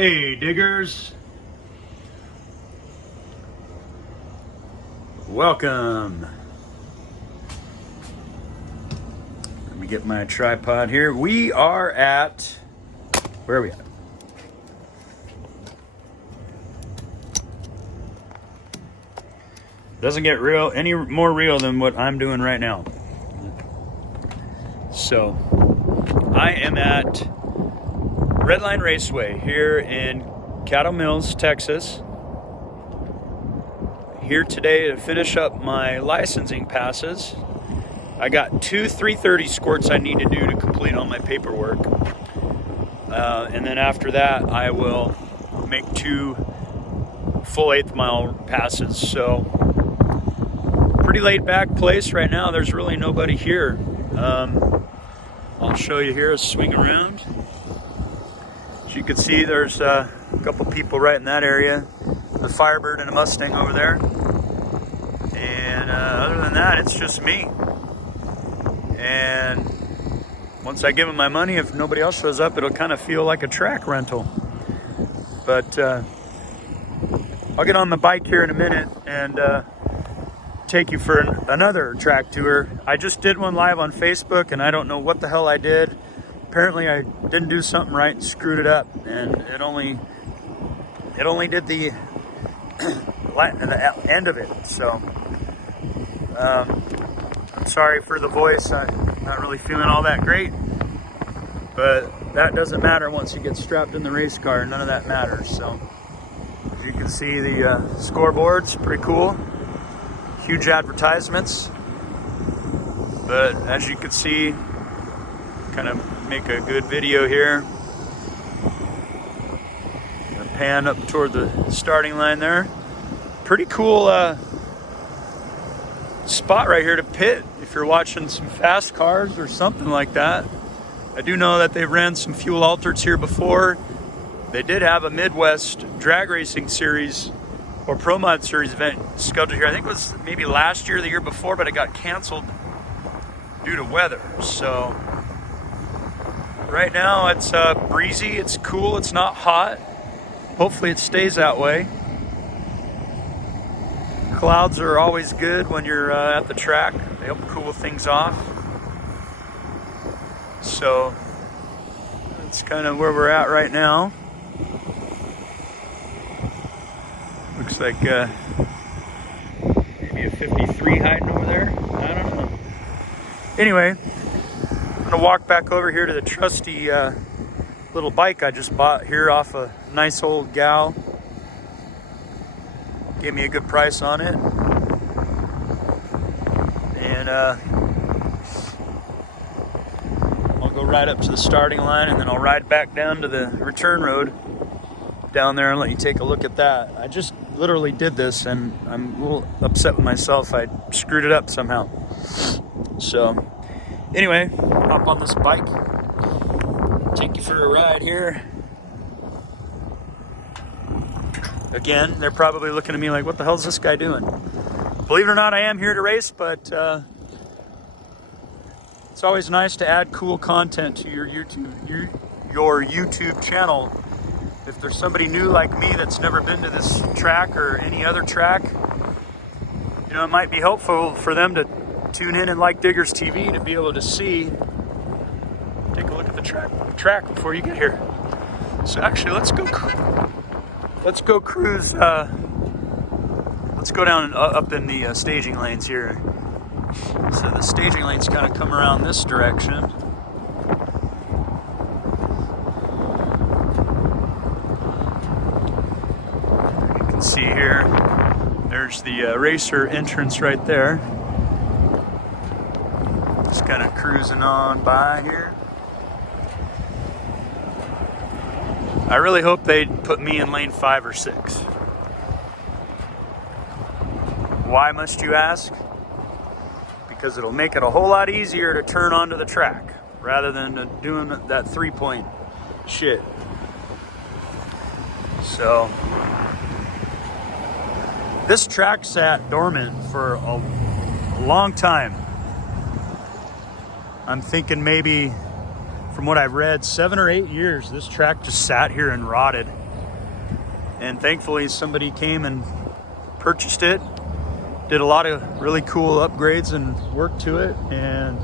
Hey diggers, welcome. Let me get my tripod here. We are at, where are we at? Doesn't get real any more real than what I'm doing right now. So I am at Redline Raceway here in Caddo Mills, Texas. Here today to finish up my licensing passes. I got two 330 squirts I need to do to complete all my paperwork. And then after that, I will make two full 8th mile passes. So, pretty laid back place right now. There's really nobody here. I'll show you here a swing around. As you can see, there's a couple people right in that area. The Firebird and a Mustang over there. And other than that, it's just me. And once I give them my money, if nobody else shows up, it'll kind of feel like a track rental. But I'll get on the bike here in a minute and take you for another track tour. I just did one live on Facebook, and I don't know what the hell I did. Apparently I didn't do something right and screwed it up, and it only did the end of it. So I'm sorry for the voice. I'm not really feeling all that great, but that doesn't matter once you get strapped in the race car. None of that matters. So as you can see, the scoreboard's pretty cool. Huge advertisements, but as you can see, kind of make a good video here. Gonna pan up toward the starting line there. Pretty cool spot right here to pit if you're watching some fast cars or something like that. I do know that they ran some fuel altereds here before. They did have a Midwest drag racing series or Pro Mod series event scheduled here. I think it was maybe last year or the year before, but it got canceled due to weather. So right now it's breezy, it's cool, it's not hot. Hopefully it stays that way. Clouds are always good when you're at the track. They help cool things off. So that's kind of where we're at right now. Looks like maybe a 53 hiding over there. I don't know. Anyway, I'm gonna walk back over here to the trusty little bike I just bought here off a nice old gal. Gave me a good price on it. And I'll go right up to the starting line, and then I'll ride back down to the return road down there and let you take a look at that. I just literally did this, and I'm a little upset with myself. I screwed it up somehow. So anyway, hop on this bike, take you for a ride here. Again, they're probably looking at me like, what the hell is this guy doing? Believe it or not, I am here to race, but it's always nice to add cool content to your YouTube channel. If there's somebody new like me that's never been to this track or any other track, you know, it might be helpful for them to tune in and like Diggers TV to be able to see, take a look at the track before you get here. So actually, let's go cruise. Let's go down and up in the staging lanes here. So the staging lanes kind of come around this direction. You can see here, there's the racer entrance right there. Just kind of cruising on by here. I really hope they'd put me in lane 5 or 6. Why, must you ask? Because it'll make it a whole lot easier to turn onto the track rather than doing that 3-point shit. So this track sat dormant for a long time. I'm thinking maybe, from what I've read, 7 or 8 years, this track just sat here and rotted. and thankfully somebody came and purchased it, did a lot of really cool upgrades and work to it, and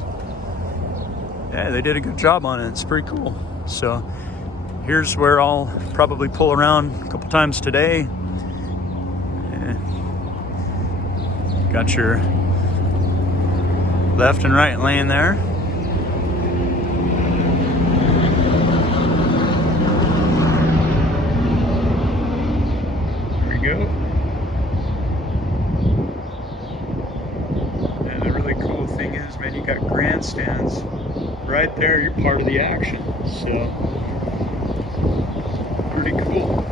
yeah, they did a good job on it. It's pretty cool. So here's where I'll probably pull around a couple times today. Got your left and right lane there. There you go. And the really cool thing is, man, you got grandstands right there. You're part of the action. So pretty cool.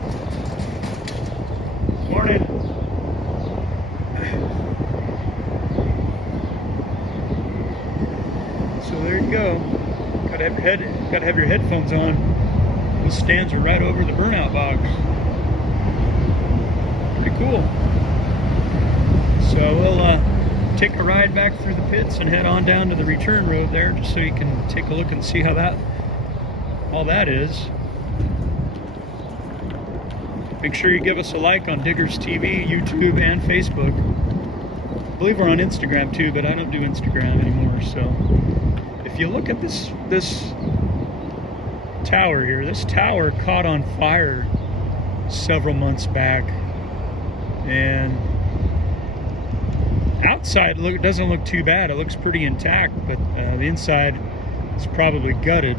Morning. So there you go. Gotta have your headphones on. Those stands are right over the burnout box. Pretty cool. So we'll take a ride back through the pits and head on down to the return road there, just so you can take a look and see how all that is. Make sure you give us a like on Diggers TV, YouTube, and Facebook. I believe we're on Instagram too, but I don't do Instagram anymore. So if you look at this tower here, this tower caught on fire several months back, and outside it doesn't look too bad. It looks pretty intact, but the inside is probably gutted.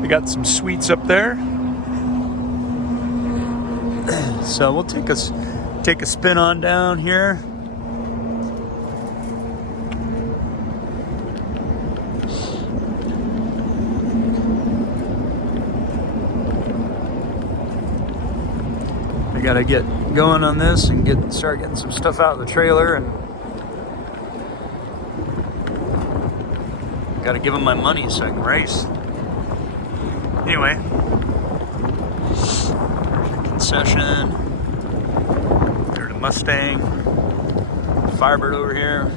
We got some suites up there, so we'll take a spin on down here. We gotta get going on this and start getting some stuff out of the trailer, and gotta give them my money so I can race. Anyway, concession. There's a Mustang, Firebird over here.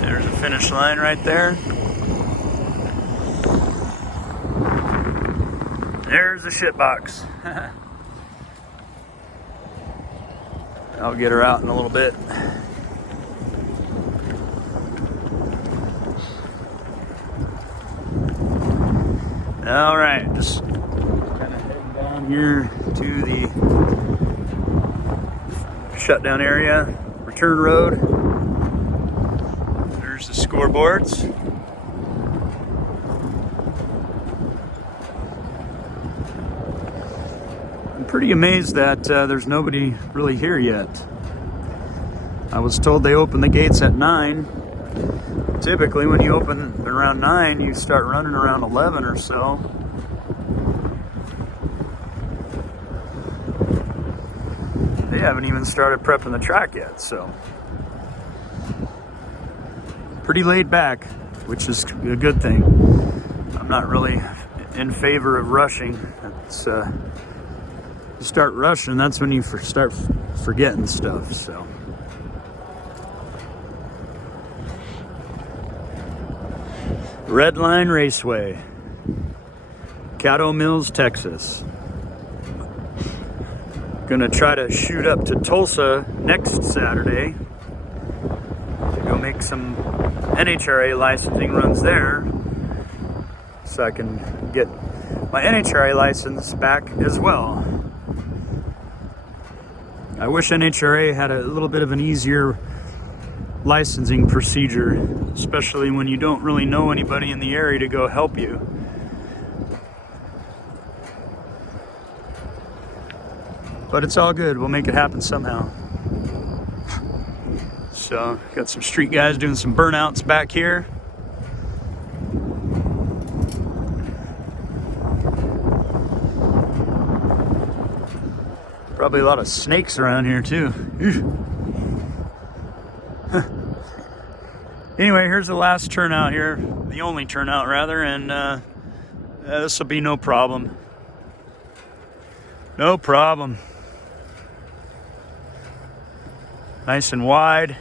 There's a finish line right there. There's the shit box. I'll get her out in a little bit. All right, just kind of heading down here to the shutdown area, return road. There's the scoreboards. Pretty amazed that there's nobody really here yet. I was told they open the gates at 9. Typically when you open around 9, you start running around 11 or so. They haven't even started prepping the track yet, so pretty laid back, which is a good thing. I'm not really in favor of rushing. It's you start rushing, that's when you start forgetting stuff. So Red Line Raceway, Caddo Mills, Texas. Gonna try to shoot up to Tulsa next Saturday to go make some NHRA licensing runs there, so I can get my NHRA license back as well. I wish NHRA had a little bit of an easier licensing procedure, especially when you don't really know anybody in the area to go help you. But it's all good. We'll make it happen somehow. So, got some street guys doing some burnouts back here. Probably a lot of snakes around here too. Anyway, here's the last turnout here, the only turnout rather, and this will be no problem. No problem. Nice and wide.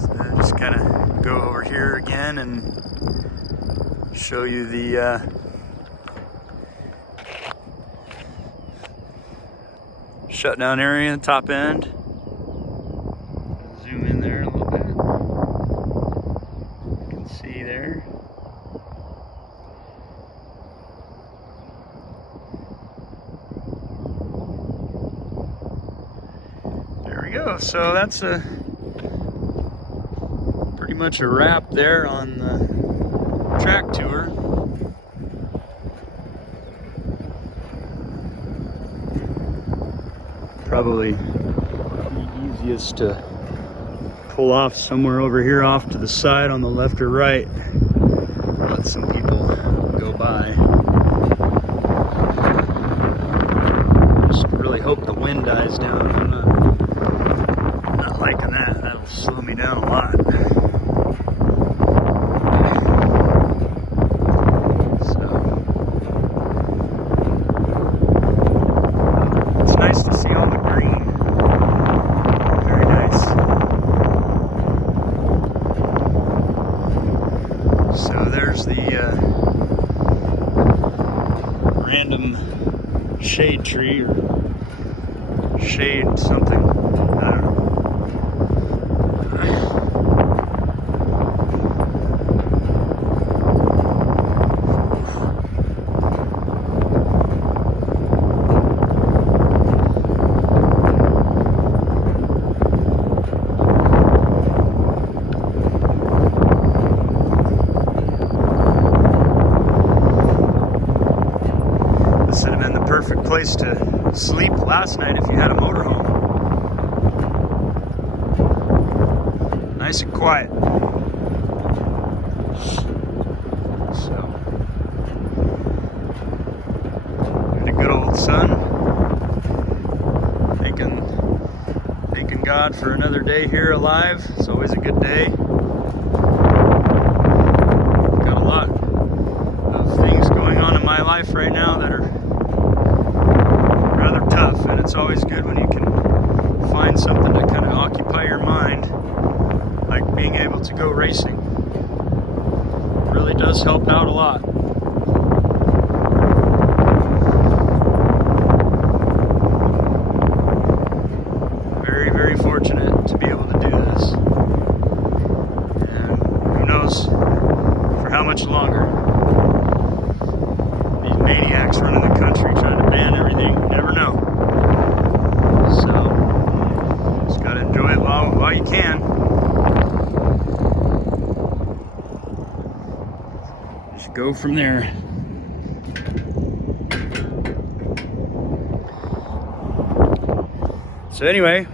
So just kind of go over here again and show you the shutdown area, top end. Zoom in there a little bit. You can see there. There we go. So that's pretty much a wrap there on the track tour. Probably easiest to pull off somewhere over here off to the side on the left or right. Let some people go by. Just really hope the wind dies down. I'm not liking that. That'll slow me down a lot. There's the random shade tree or shade something. I don't know. Perfect place to sleep last night if you had a motorhome. Nice and quiet. So, the good old sun. Thanking God for another day here alive. It's always a good day. Got a lot of things going on in my life right now that are tough, and it's always good when you can find something to kind of occupy your mind, like being able to go racing. It really does help out a lot. Very, very fortunate to be able to do this. And who knows for how much longer. These maniacs running the country trying to ban everything, you never know. So, just gotta enjoy it while you can. Just go from there. So anyway,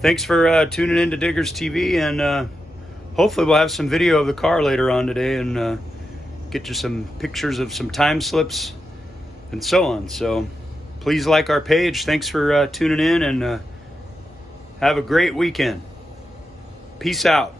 thanks for tuning in to Diggers TV, and hopefully we'll have some video of the car later on today, and get you some pictures of some time slips and so on. So please like our page. Thanks for tuning in, and have a great weekend. Peace out.